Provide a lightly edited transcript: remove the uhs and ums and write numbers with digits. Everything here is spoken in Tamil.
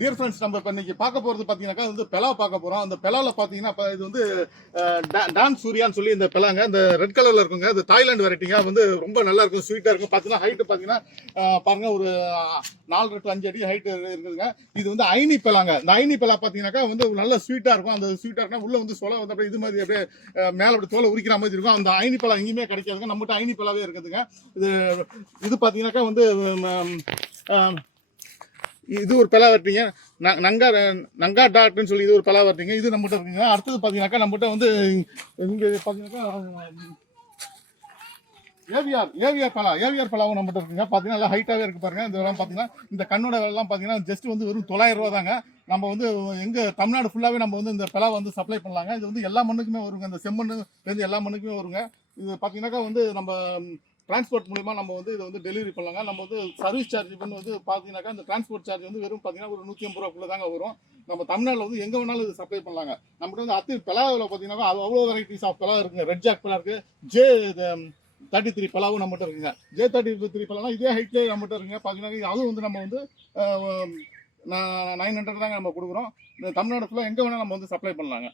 டியர் ஃப்ரெண்ட்ஸ், நம்ம இப்போ இன்னைக்கு பார்க்க போகிறது பார்த்தீங்கன்னாக்கா வந்து பெலா பார்க்க போகிறோம். அந்த பெலாவில் பார்த்தீங்கன்னா இப்போ இது வந்து டான் சூர்யான்னு சொல்லி இந்த பெலாங்க. இந்த ரெட் கலரில் இருக்குங்க. இது தாய்லாந்து வெரைட்டிங்க. வந்து ரொம்ப நல்லா இருக்கும், ஸ்வீட்டாக இருக்கும். பார்த்தீங்கன்னா ஹைட்டு பார்த்தீங்கன்னா பாருங்கள், ஒரு 4 to 5 அடி ஹைட்டு இருக்குதுங்க. இது வந்து ஐனி பெலாங்க. இந்த ஐனி பெலா பார்த்தீங்கன்னாக்கா வந்து நல்ல ஸ்வீட்டாக இருக்கும். அந்த ஸ்வீட்டாக இருக்குன்னா உள்ளே வந்து சொலை வந்து அப்படியே இது மாதிரி அப்படியே மேலே அப்படி தோலை உரிக்கிற மாதிரி இருக்கும். அந்த ஐனி பெலா எங்கேயுமே கிடைக்காதுங்க. நம்மகிட்ட ஐனி பெலாவே இருக்குதுங்க. இது பார்த்தீங்கன்னாக்கா வந்து இது ஒரு பெலா வெட்டிங்க. நங்கா டாட்னு சொல்லி இது ஒரு பெலா வெட்டிங்க. இது நம்மகிட்ட இருக்குங்க. அடுத்தது பார்த்தீங்கன்னாக்கா நம்மகிட்ட வந்து இங்கே பார்த்தீங்கன்னாக்கா ஏவிஆர் பலாவும் நம்மகிட்ட இருக்குங்க. பார்த்தீங்கன்னா நல்லா ஹைட்டாகவே இருக்குது பாருங்க. இதெல்லாம் பார்த்தீங்கன்னா இந்த கண்ணோட விலைலாம் பார்த்தீங்கன்னா ஜஸ்ட் வந்து வெறும் 900 ரூபா தாங்க. நம்ம வந்து எங்கள் தமிழ்நாடு ஃபுல்லாகவே நம்ம வந்து இந்த பெலா வந்து சப்ளை பண்ணலாங்க. இது வந்து எல்லா மண்ணுக்குமே வருங்க. இந்த செம்மண்ணுலேருந்து எல்லா மண்ணுக்குமே வருங்க. இது பார்த்தீங்கன்னாக்கா வந்து நம்ம டிரான்ஸ்போர்ட் மூலிமா நம்ம வந்து இதை வந்து டெலிவரி பண்ணலாங்க. நம்ம வந்து சர்வீஸ் சார்ஜ் வந்து பார்த்தீங்கன்னாக்கா இந்த டிரான்ஸ்போர்ட் சார்ஜ் வந்து வெறும் பார்த்தீங்கன்னா ஒரு 150 ரூபாக்குள்ள தாங்க வரும். நம்ம தமிழ்நாட்டில் வந்து எங்கே வேணாலும் இது சப்ளை பண்ணலாங்க. நம்மகிட்ட வந்து பெலாவில் பார்த்தீங்கன்னா அவ்வளோ வெரைட்டிஸ் ஆஃப் பெலா இருக்குங்க. ரெட் ஜாக் பெலா இருக்குது. J33 பெலாவும் நம்மகிட்ட இருக்குங்க. J33 பெலாலாம் இதே ஹைட்லேயே நம்மகிட்ட இருக்குங்க. பார்த்தீங்கன்னா அதுவும் வந்து நம்ம வந்து 900 தாங்க நம்ம கொடுக்குறோம். இந்த தமிழ்நாடு ஃபுல்லாக எங்கே வேணாலும் நம்ம வந்து சப்ளை பண்ணலாங்க.